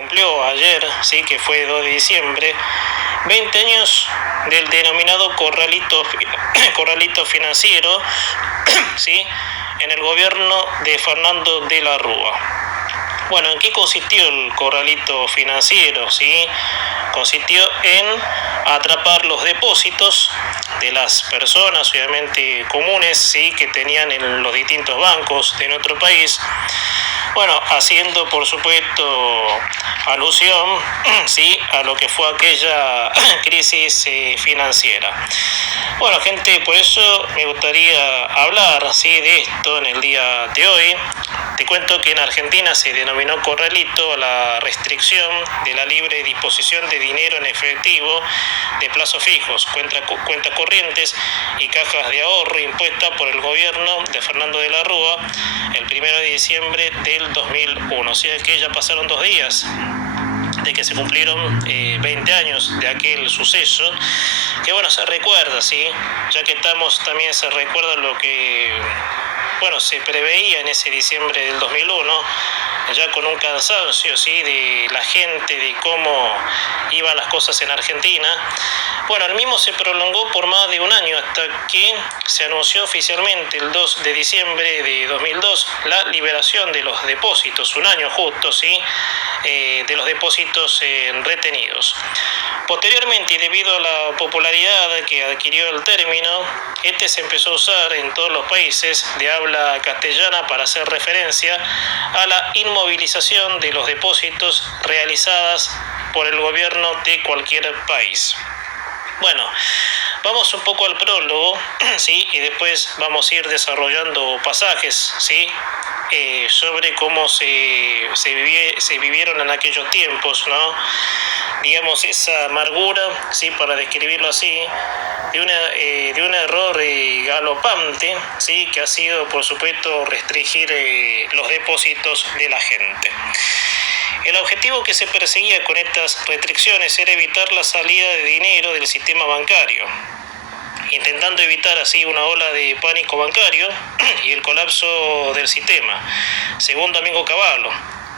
cumplió ayer, sí, que fue 2 de diciembre, 20 años del denominado corralito financiero, sí, en el gobierno de Fernando de la Rúa. Bueno, ¿en qué consistió el corralito financiero? ¿Sí? Consistió en atrapar los depósitos de las personas, obviamente comunes, ¿sí?, que tenían en los distintos bancos de nuestro país. Bueno, haciendo por supuesto alusión, ¿sí?, a lo que fue aquella crisis financiera. Bueno, gente, por eso me gustaría hablar, ¿sí?, de esto en el día de hoy. Te cuento que en Argentina se denominó corralito la restricción de la libre disposición de dinero en efectivo de plazos fijos, cuentas corrientes y cajas de ahorro impuesta por el gobierno de Fernando de la Rúa el 1 de diciembre del 2001. O sea que ya pasaron 2 días de que se cumplieron 20 años de aquel suceso, que bueno, se recuerda, ¿sí? Ya que estamos, también se recuerda lo que, bueno, se preveía en ese diciembre del 2001, ya con un cansancio, ¿sí?, de la gente, de cómo iban las cosas en Argentina. Bueno, el mismo se prolongó por más de un año hasta que se anunció oficialmente el 2 de diciembre de 2002 la liberación de los depósitos, un año justo, ¿sí?, de los depósitos retenidos. Posteriormente, y debido a la popularidad que adquirió el término, este se empezó a usar en todos los países de habla castellana para hacer referencia a la inmovilización de los depósitos realizadas por el gobierno de cualquier país. Bueno, vamos un poco al prólogo, ¿sí?, y después vamos a ir desarrollando pasajes, ¿sí?, sobre cómo se vivieron en aquellos tiempos, ¿no? Digamos, esa amargura, ¿sí?, para describirlo así, de un error galopante, ¿sí?, que ha sido, por supuesto, restringir los depósitos de la gente. El objetivo que se perseguía con estas restricciones era evitar la salida de dinero del sistema bancario, intentando evitar así una ola de pánico bancario y el colapso del sistema, según Domingo Cavallo,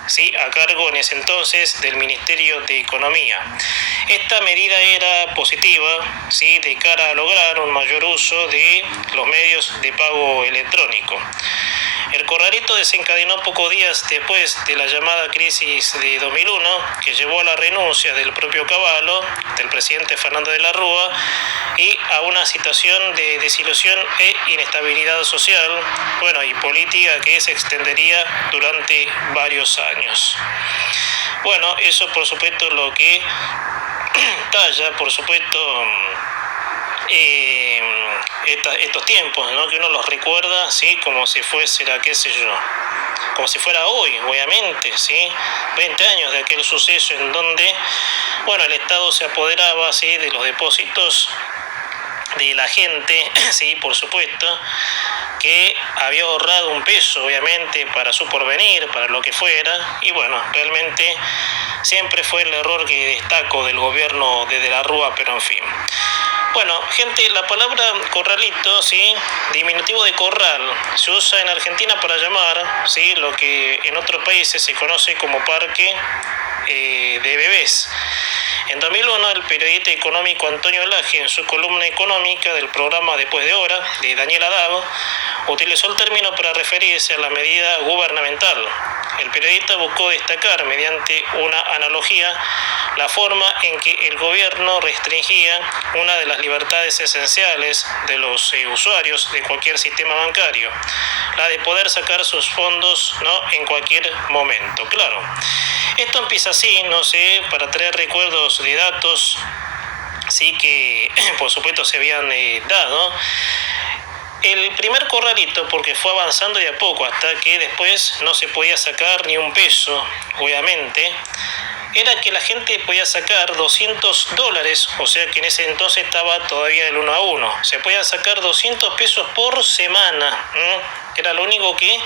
¿sí?, a cargo en ese entonces del Ministerio de Economía. Esta medida era positiva, ¿sí?, de cara a lograr un mayor uso de los medios de pago electrónico. El corralito desencadenó pocos días después de la llamada crisis de 2001, que llevó a la renuncia del propio Cavallo, del presidente Fernando de la Rúa, y a una situación de desilusión e inestabilidad social, bueno, y política que se extendería durante varios años. Bueno, eso por supuesto lo que talla, por supuesto, estos tiempos, ¿no?, que uno los recuerda, ¿sí?, como si fuera, qué sé yo, como si fuera hoy, obviamente, ¿sí?, 20 años de aquel suceso en donde, bueno, el Estado se apoderaba, ¿sí?, de los depósitos de la gente, sí, por supuesto, que había ahorrado un peso, obviamente, para su porvenir, para lo que fuera, y bueno, realmente siempre fue el error que destaco del gobierno de la Rúa, pero en fin. Bueno, gente, la palabra corralito, ¿sí?, diminutivo de corral, se usa en Argentina para llamar, ¿sí?, lo que en otros países se conoce como parque de bebés. En 2001, el periodista económico Antonio Laje, en su columna económica del programa Después de Hora, de Daniel Adab, utilizó el término para referirse a la medida gubernamental. El periodista buscó destacar, mediante una analogía, la forma en que el gobierno restringía una de las libertades esenciales de los usuarios de cualquier sistema bancario, la de poder sacar sus fondos, ¿no?, en cualquier momento. Claro, esto empieza así, no sé, para traer recuerdos de datos, sí, que por supuesto se habían dado. El primer corralito, porque fue avanzando de a poco hasta que después no se podía sacar ni un peso, obviamente, era que la gente podía sacar $200, o sea que en ese entonces estaba todavía el 1 a 1. Se podían sacar 200 pesos por semana. Era lo único que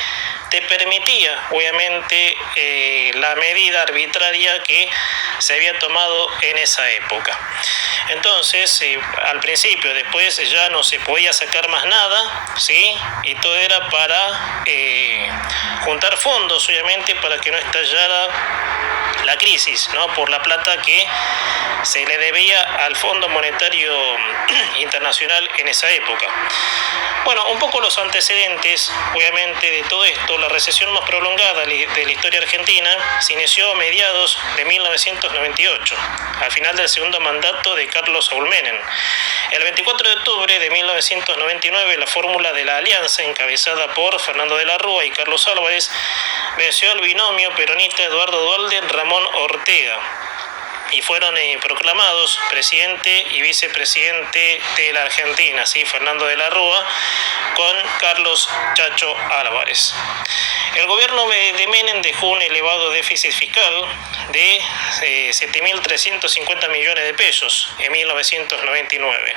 te permitía, obviamente, la medida arbitraria que se había tomado en esa época. Entonces, al principio, después ya no se podía sacar más nada, ¿sí?, y todo era para juntar fondos, obviamente, para que no estallara la crisis, ¿no? Por la plata que se le debía al Fondo Monetario Internacional en esa época. Bueno, un poco los antecedentes, obviamente, de todo esto. La recesión más prolongada de la historia argentina se inició a mediados de 1998, al final del segundo mandato de Carlos Saúl Menem. El 24 de octubre de 1999, la fórmula de la alianza, encabezada por Fernando de la Rúa y Carlos Álvarez, venció al binomio peronista Eduardo Duhalde-Ramón Ortega y fueron proclamados presidente y vicepresidente de la Argentina, ¿sí? Fernando de la Rúa con Carlos Chacho Álvarez. El gobierno de Menem dejó un elevado déficit fiscal de 7.350 millones de pesos en 1999.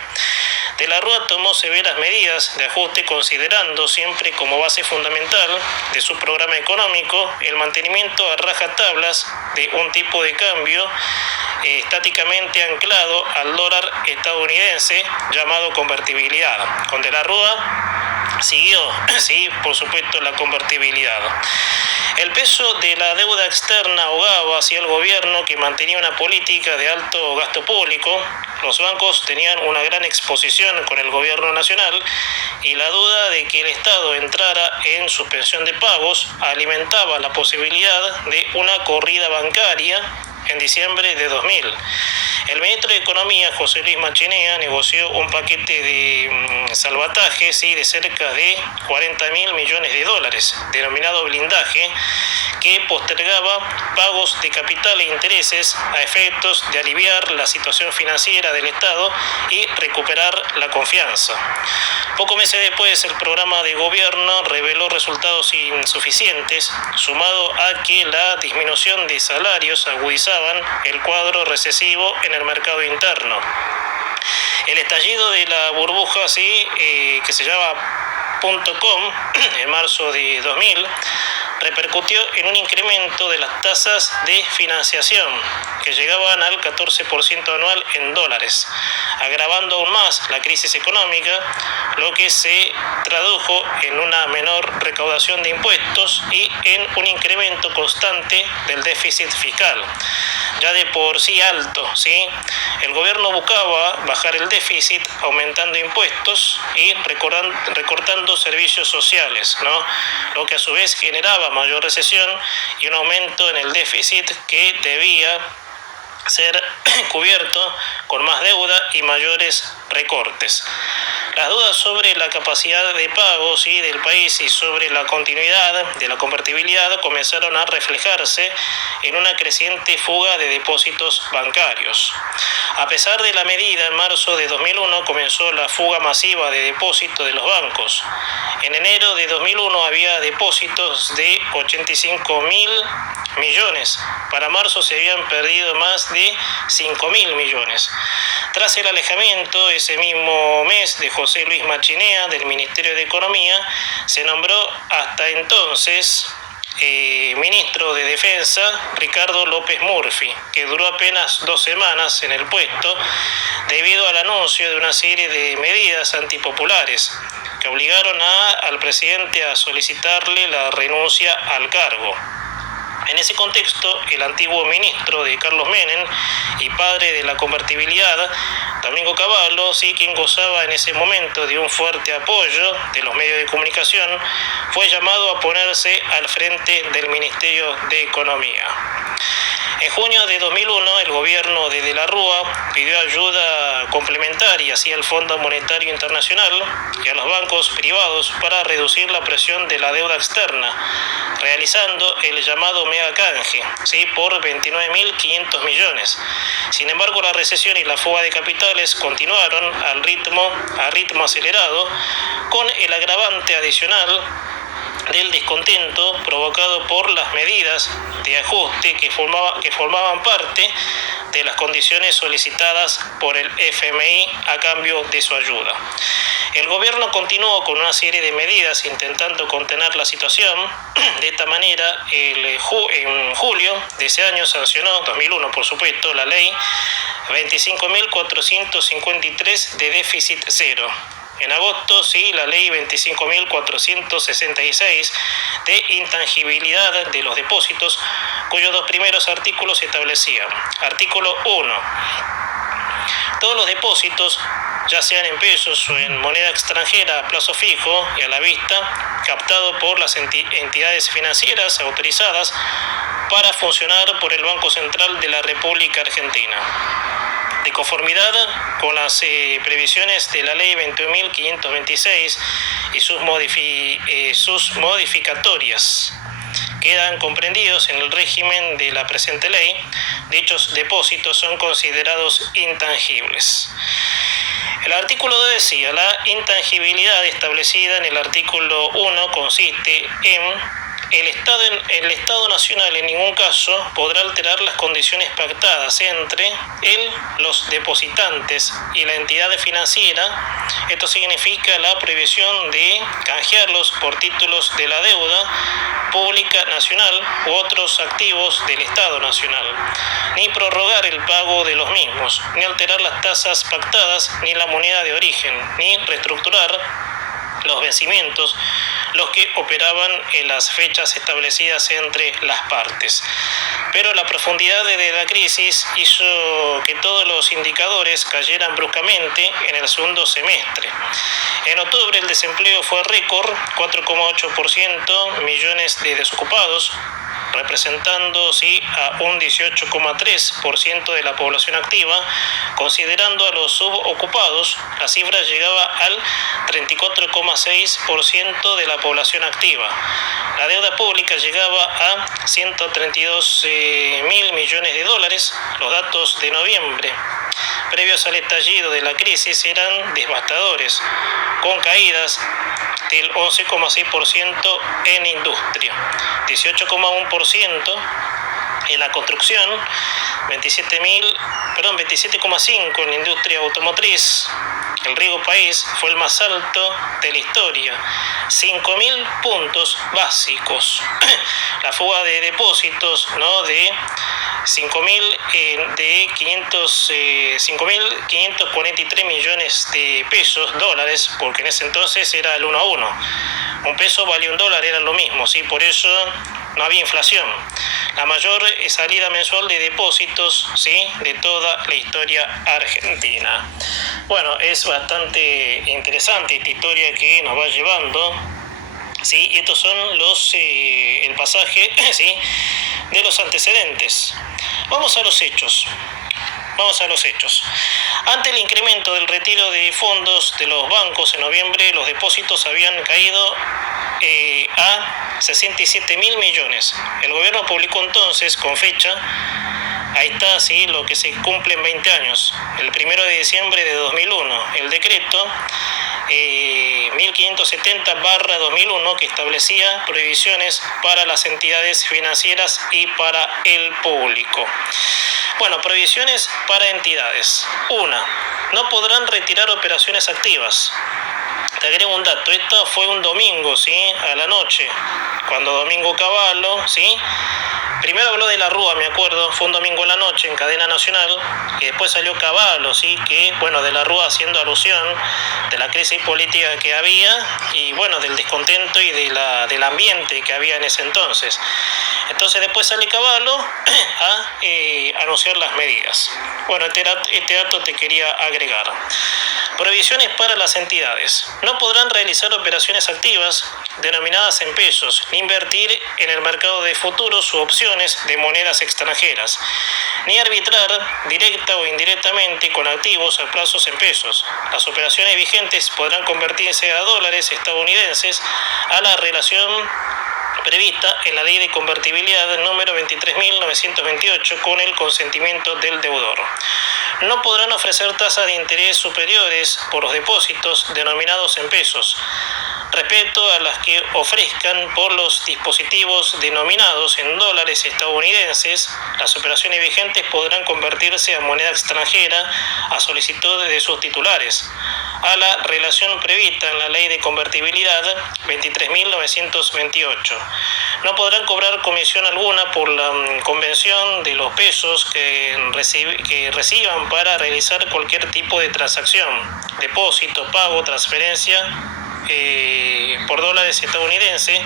De la Rúa tomó severas medidas de ajuste, considerando siempre como base fundamental de su programa económico el mantenimiento a rajatablas de un tipo de cambio estáticamente anclado al dólar estadounidense llamado convertibilidad. Con De la Rúa siguió, sí, por supuesto, la convertibilidad. El peso de la deuda externa ahogaba hacia el gobierno, que mantenía una política de alto gasto público. Los bancos tenían una gran exposición con el gobierno nacional y la duda de que el Estado entrara en suspensión de pagos alimentaba la posibilidad de una corrida bancaria en diciembre de 2000. El ministro de Economía, José Luis Machinea, negoció un paquete de salvataje, ¿sí?, de cerca de 40.000 millones de dólares, denominado blindaje, que postergaba pagos de capital e intereses a efectos de aliviar la situación financiera del Estado y recuperar la confianza. Pocos meses después, el programa de gobierno reveló resultados insuficientes, sumado a que la disminución de salarios agudizaban el cuadro recesivo en el mercado interno. El estallido de la burbuja, que se llama .com, en marzo de 2000, repercutió en un incremento de las tasas de financiación, que llegaban al 14% anual en dólares, agravando aún más la crisis económica, lo que se tradujo en una menor recaudación de impuestos y en un incremento constante del déficit fiscal, ya de por sí alto, ¿sí? El gobierno buscaba bajar el déficit aumentando impuestos y recortando servicios sociales, ¿no? Lo que a su vez generaba mayor recesión y un aumento en el déficit que debía ser cubierto con más deuda y mayores recortes. Las dudas sobre la capacidad de pago, ¿sí?, del país y sobre la continuidad de la convertibilidad comenzaron a reflejarse en una creciente fuga de depósitos bancarios. A pesar de la medida, en marzo de 2001 comenzó la fuga masiva de depósitos de los bancos. En enero de 2001 había depósitos de 85.000 millones. Para marzo se habían perdido más de 5.000 millones. Tras el alejamiento ese mismo mes de José Luis Machinea del Ministerio de Economía, se nombró hasta entonces ministro de Defensa Ricardo López Murphy, que duró apenas 2 semanas en el puesto debido al anuncio de una serie de medidas antipopulares que obligaron al presidente a solicitarle la renuncia al cargo. En ese contexto, el antiguo ministro de Carlos Menem y padre de la convertibilidad, Domingo Cavallo, quien gozaba en ese momento de un fuerte apoyo de los medios de comunicación, fue llamado a ponerse al frente del Ministerio de Economía. En junio de 2001, el gobierno de la Rúa pidió ayuda complementaria al Fondo Monetario Internacional y a los bancos privados para reducir la presión de la deuda externa, realizando el llamado megacanje, por 29.500 millones. Sin embargo, la recesión y la fuga de capitales continuaron a ritmo acelerado, con el agravante adicional del descontento provocado por las medidas de ajuste que formaban parte de las condiciones solicitadas por el FMI a cambio de su ayuda. El gobierno continuó con una serie de medidas intentando contener la situación. De esta manera, en julio de ese año sancionó, 2001 por supuesto, la ley 25.453 de déficit cero. En agosto, sí, la ley 25.466 de intangibilidad de los depósitos, cuyos dos primeros artículos establecían. Artículo 1. Todos los depósitos, ya sean en pesos o en moneda extranjera a plazo fijo y a la vista, captado por las entidades financieras autorizadas para funcionar por el Banco Central de la República Argentina, de conformidad con las previsiones de la Ley 21.526 y sus modificatorias, quedan comprendidos en el régimen de la presente ley. Dichos depósitos son considerados intangibles. El artículo 2 decía: la intangibilidad establecida en el artículo 1 consiste en el Estado Nacional en ningún caso podrá alterar las condiciones pactadas entre los depositantes y la entidad financiera. Esto significa la prohibición de canjearlos por títulos de la deuda pública nacional u otros activos del Estado Nacional, ni prorrogar el pago de los mismos, ni alterar las tasas pactadas, ni la moneda de origen, ni reestructurar los vencimientos, los que operaban en las fechas establecidas entre las partes. Pero la profundidad de la crisis hizo que todos los indicadores cayeran bruscamente en el segundo semestre. En octubre el desempleo fue récord, 4,8%, millones de desocupados, representando a un 18,3% de la población activa. Considerando a los subocupados, la cifra llegaba al 34,6% de la población activa. La deuda pública llegaba a 132.000 millones de dólares. Los datos de noviembre, previos al estallido de la crisis, eran devastadores, con caídas del 11,6% en industria, 18,1% en la construcción, 27,5% en la industria automotriz. El riesgo país fue el más alto de la historia, 5.000 puntos básicos. La fuga de depósitos, de 5.543 millones de pesos, dólares, porque en ese entonces era el 1 a 1. Un peso valía $1, era lo mismo, ¿sí? Por eso no había inflación. La mayor salida mensual de depósitos, ¿sí?, de toda la historia argentina. Bueno, es bastante interesante esta historia que nos va llevando, ¿sí? Y estos son el pasaje, ¿sí?, de los antecedentes. Vamos a los hechos. Ante el incremento del retiro de fondos de los bancos en noviembre, los depósitos habían caído a 67.000 millones. El gobierno publicó entonces, con fecha, ahí está, sí, lo que se cumple en 20 años, el 1 de diciembre de 2001, el decreto 1570/2001, que establecía prohibiciones para las entidades financieras y para el público. Bueno, prohibiciones para entidades. 1. No podrán retirar operaciones activas. Te agrego un dato, esto fue un domingo, ¿sí?, a la noche, cuando Domingo Cavallo, ¿sí?, primero habló de la Rúa, me acuerdo, fue un domingo en la noche en cadena nacional, y después salió Cavallo, ¿sí?, que, de la Rúa, haciendo alusión de la crisis política que había y, del descontento y del ambiente que había en ese entonces. Entonces después sale Cavallo a anunciar las medidas. Bueno, este dato te quería agregar. Prohibiciones para las entidades. No podrán realizar operaciones activas denominadas en pesos, ni invertir en el mercado de futuros u opciones de monedas extranjeras, ni arbitrar directa o indirectamente con activos a plazos en pesos. Las operaciones vigentes podrán convertirse a dólares estadounidenses a la relación prevista en la Ley de Convertibilidad número 23.928 con el consentimiento del deudor. No podrán ofrecer tasas de interés superiores por los depósitos denominados en pesos. respecto a las que ofrezcan por los dispositivos denominados en dólares estadounidenses. Las operaciones vigentes podrán convertirse a moneda extranjera a solicitud de sus titulares, a la relación prevista en la Ley de Convertibilidad 23.928. No podrán cobrar comisión alguna por la convención de los pesos que reciban para realizar cualquier tipo de transacción, depósito, pago, transferencia por dólares estadounidenses,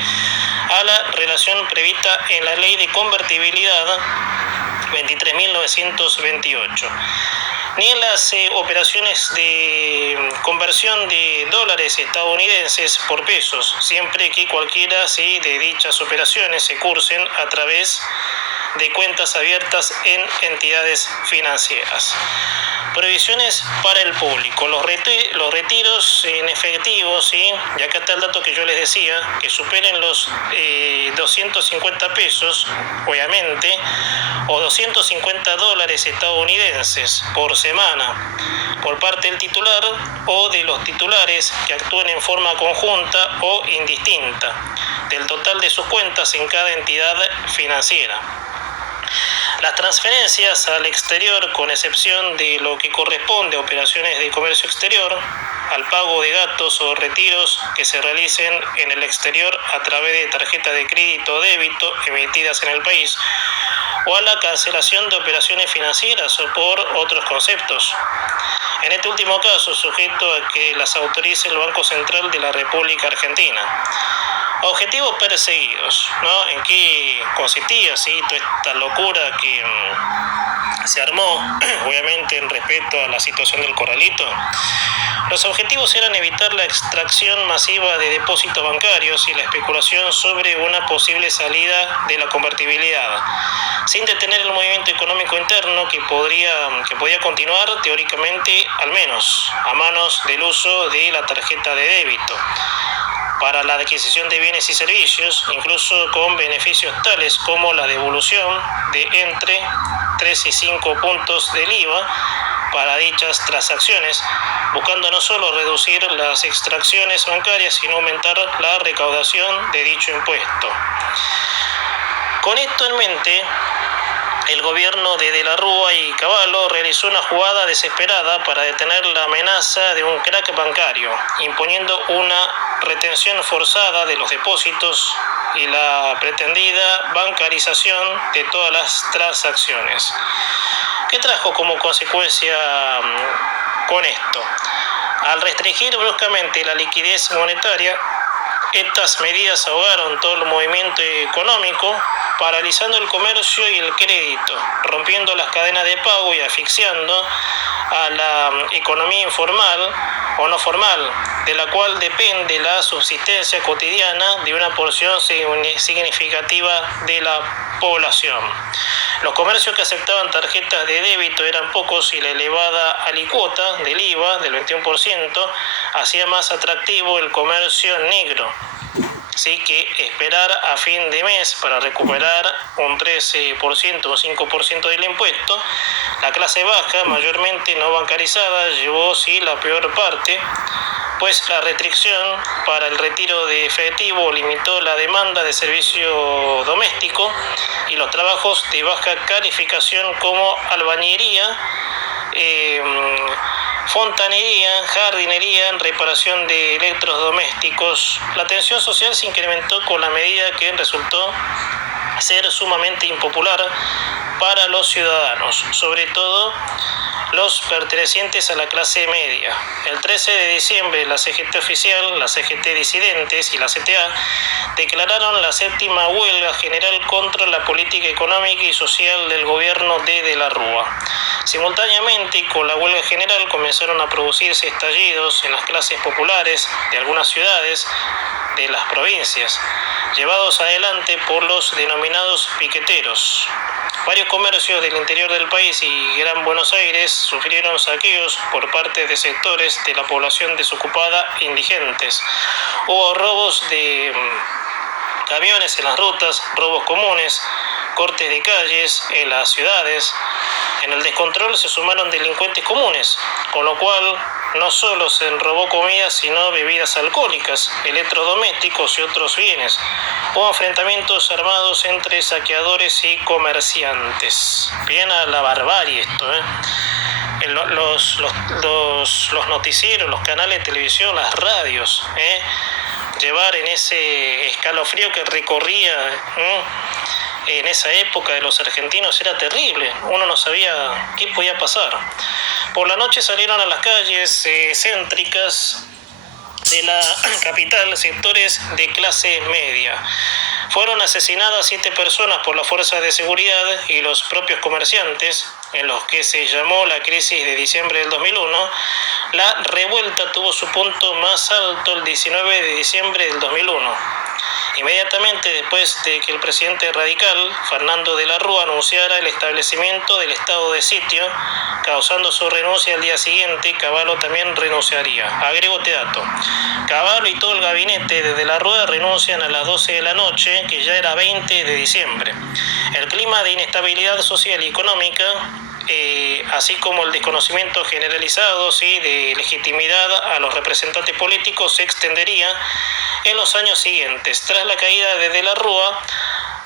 a la relación prevista en la Ley de Convertibilidad 23.928. Ni en las operaciones de conversión de dólares estadounidenses por pesos, siempre que cualquiera de dichas operaciones se cursen a través de cuentas abiertas en entidades financieras. Prohibiciones para el público. Los retiros en efectivo, y acá está el dato que yo les decía, que superen los 250 pesos, obviamente, o 250 dólares estadounidenses por semana, por parte del titular o de los titulares que actúen en forma conjunta o indistinta del total de sus cuentas en cada entidad financiera. Las transferencias al exterior, con excepción de lo que corresponde a operaciones de comercio exterior, al pago de gastos o retiros que se realicen en el exterior a través de tarjetas de crédito o débito emitidas en el país, o a la cancelación de operaciones financieras o por otros conceptos. En este último caso, sujeto a que las autorice el Banco Central de la República Argentina. Objetivos perseguidos, ¿no? ¿En qué consistía toda esta locura que se armó, obviamente en respecto a la situación del corralito? Los objetivos eran evitar la extracción masiva de depósitos bancarios y la especulación sobre una posible salida de la convertibilidad, sin detener el movimiento económico interno que podía continuar teóricamente, al menos, a manos del uso de la tarjeta de débito para la adquisición de bienes y servicios, incluso con beneficios tales como la devolución de entre 3 y 5 puntos del IVA para dichas transacciones, buscando no solo reducir las extracciones bancarias, sino aumentar la recaudación de dicho impuesto. Con esto en mente, el gobierno de la Rúa y Cavallo realizó una jugada desesperada para detener la amenaza de un crack bancario, imponiendo una retención forzada de los depósitos y la pretendida bancarización de todas las transacciones. ¿Qué trajo como consecuencia con esto? Al restringir bruscamente la liquidez monetaria, estas medidas ahogaron todo el movimiento económico, paralizando el comercio y el crédito, rompiendo las cadenas de pago y asfixiando a la economía informal o no formal, de la cual depende la subsistencia cotidiana de una porción significativa de la población. Los comercios que aceptaban tarjetas de débito eran pocos y la elevada alícuota del IVA del 21% hacía más atractivo el comercio negro. Que esperar a fin de mes para recuperar un 13% o 5% del impuesto. La clase baja, mayormente no bancarizada, llevó la peor parte, pues la restricción para el retiro de efectivo limitó la demanda de servicio doméstico y los trabajos de baja calificación como albañilería, fontanería, jardinería, reparación de electrodomésticos. La tensión social se incrementó con la medida que resultó ser sumamente impopular para los ciudadanos, sobre todo los pertenecientes a la clase media. El 13 de diciembre, la CGT oficial, la CGT disidentes y la CTA declararon la séptima huelga general contra la política económica y social del gobierno de la Rúa. Simultáneamente con la huelga general comenzaron a producirse estallidos en las clases populares de algunas ciudades de las provincias, llevados adelante por los denominados piqueteros. Varios comercios del interior del país y Gran Buenos Aires sufrieron saqueos por parte de sectores de la población desocupada indigentes. Hubo robos de camiones en las rutas, robos comunes, cortes de calles en las ciudades, En el descontrol se sumaron delincuentes comunes, con lo cual no solo se robó comida, sino bebidas alcohólicas, electrodomésticos y otros bienes. Hubo enfrentamientos armados entre saqueadores y comerciantes. Bien a la barbarie esto, ¿eh? Los noticieros, los canales de televisión, las radios, llevar en ese escalofrío que recorría en esa época de los argentinos era terrible. Uno no sabía qué podía pasar. Por la noche salieron a las calles céntricas de la capital sectores de clase media. Fueron asesinadas 7 personas por las fuerzas de seguridad y los propios comerciantes, en los que se llamó la crisis de diciembre del 2001. La revuelta tuvo su punto más alto el 19 de diciembre del 2001. Inmediatamente después de que el presidente radical, Fernando de la Rúa, anunciara el establecimiento del estado de sitio, causando su renuncia al día siguiente, Cavallo también renunciaría. Agrego este dato. Cavallo y todo el gabinete de la Rúa renuncian a las 12 de la noche, que ya era 20 de diciembre. El clima de inestabilidad social y económica, así como el desconocimiento generalizado de legitimidad a los representantes políticos, se extendería en los años siguientes. Tras la caída de la Rúa,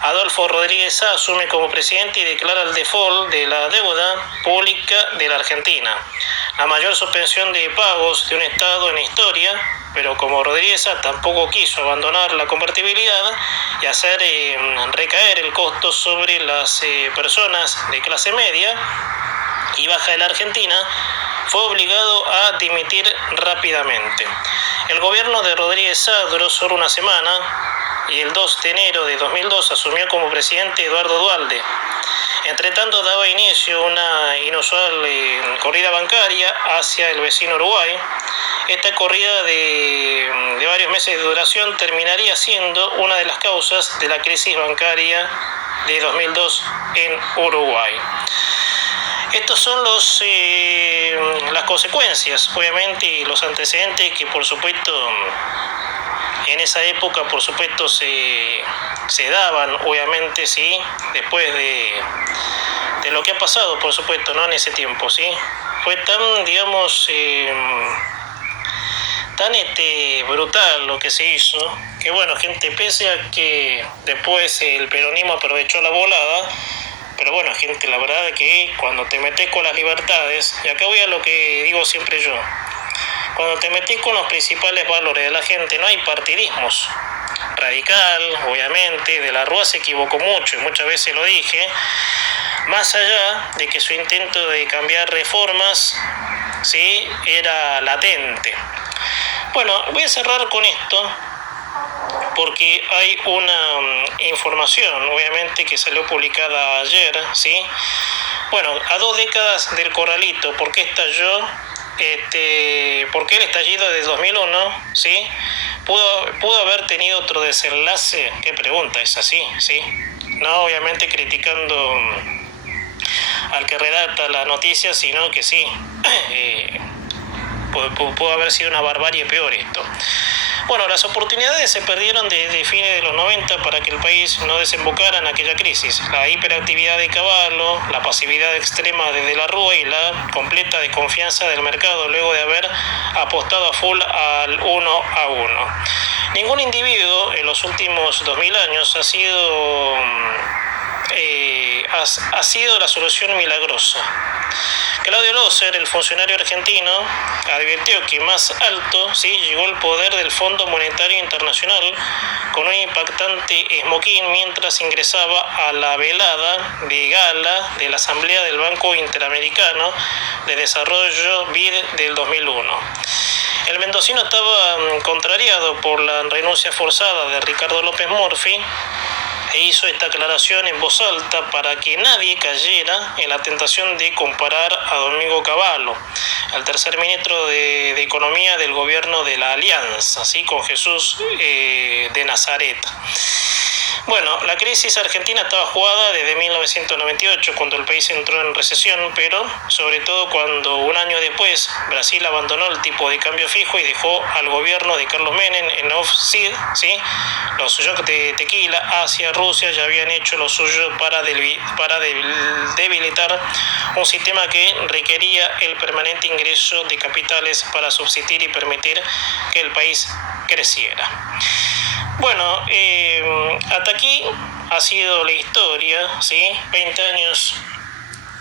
Adolfo Rodríguez Sá asume como presidente y declara el default de la deuda pública de la Argentina, la mayor suspensión de pagos de un Estado en la historia, pero como Rodríguez Sá tampoco quiso abandonar la convertibilidad y hacer recaer el costo sobre las personas de clase media y baja de la Argentina, fue obligado a dimitir rápidamente. El gobierno de Rodríguez Sá duró solo una semana y el 2 de enero de 2002 asumió como presidente Eduardo Duhalde. Entretanto, daba inicio una inusual corrida bancaria hacia el vecino Uruguay. Esta corrida de varios meses de duración terminaría siendo una de las causas de la crisis bancaria de 2002 en Uruguay. Estos son las consecuencias, obviamente, y los antecedentes que, por supuesto, en esa época, por supuesto, se daban, obviamente, sí, después de lo que ha pasado, por supuesto, ¿no? En ese tiempo, sí. Fue tan, digamos, tan brutal lo que se hizo, que bueno, gente, pese a que después el peronismo aprovechó la volada, pero bueno, gente, la verdad es que cuando te metes con las libertades, y acá voy a lo que digo siempre yo, cuando te metes con los principales valores de la gente, no hay partidismos. Radical, obviamente, de la Rúa se equivocó mucho, y muchas veces lo dije, más allá de que su intento de cambiar reformas, ¿sí?, era latente. Bueno, voy a cerrar con esto, porque hay una información, obviamente, que salió publicada ayer, ¿sí? Bueno, a 2 décadas del Corralito, ¿por qué estalló? ¿Por qué el estallido de 2001, ¿sí? ¿Pudo haber tenido otro desenlace? ¿Qué pregunta es así, sí? No, obviamente criticando al que redacta la noticia, sino que sí, pudo haber sido una barbarie peor esto. Bueno, las oportunidades se perdieron desde fines de los 90 para que el país no desembocara en aquella crisis. La hiperactividad de Cavallo, la pasividad extrema de la Rúa y la completa desconfianza del mercado luego de haber apostado a full al 1 a 1. Ningún individuo en los últimos 2000 años ha sido la solución milagrosa. Claudio Loser, el funcionario argentino, advirtió que más alto, ¿sí?, llegó el poder del Fondo Monetario Internacional con un impactante esmoquín mientras ingresaba a la velada de gala de la Asamblea del Banco Interamericano de Desarrollo BID del 2001. El mendocino estaba contrariado por la renuncia forzada de Ricardo López Murphy e hizo esta aclaración en voz alta para que nadie cayera en la tentación de comparar a Domingo Cavallo, al tercer ministro de Economía del gobierno de la Alianza, ¿sí?, con Jesús de Nazaret. Bueno, la crisis argentina estaba jugada desde 1998, cuando el país entró en recesión, pero sobre todo cuando un año después Brasil abandonó el tipo de cambio fijo y dejó al gobierno de Carlos Menem en off-seed, ¿sí? Los suyos de Tequila, Asia, Rusia ya habían hecho lo suyo para debilitar un sistema que requería el permanente ingreso de capitales para subsistir y permitir que el país creciera. Bueno, hasta aquí ha sido la historia, ¿sí? 20 años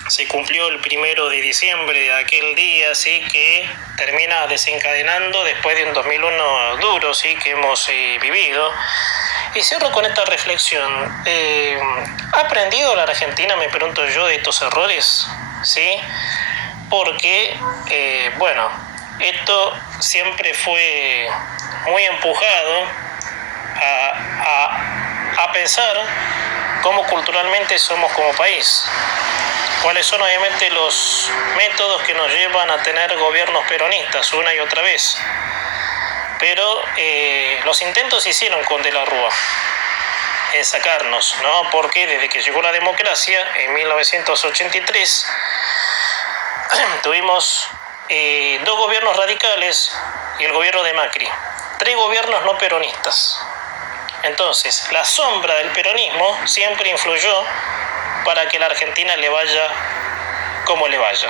se cumplió el 1 de diciembre de aquel día, ¿sí? Que termina desencadenando después de un 2001 duro, ¿sí? Que hemos vivido. Y cierro con esta reflexión. ¿Ha aprendido la Argentina, me pregunto yo, de estos errores? ¿Sí? Porque, bueno, esto siempre fue muy empujado a pensar cómo culturalmente somos como país, cuáles son obviamente los métodos que nos llevan a tener gobiernos peronistas una y otra vez. Pero los intentos se hicieron con De la Rúa en sacarnos, ¿no? Porque desde que llegó la democracia en 1983 tuvimos 2 gobiernos radicales y el gobierno de Macri, 3 gobiernos no peronistas. Entonces, la sombra del peronismo siempre influyó para que la Argentina le vaya como le vaya.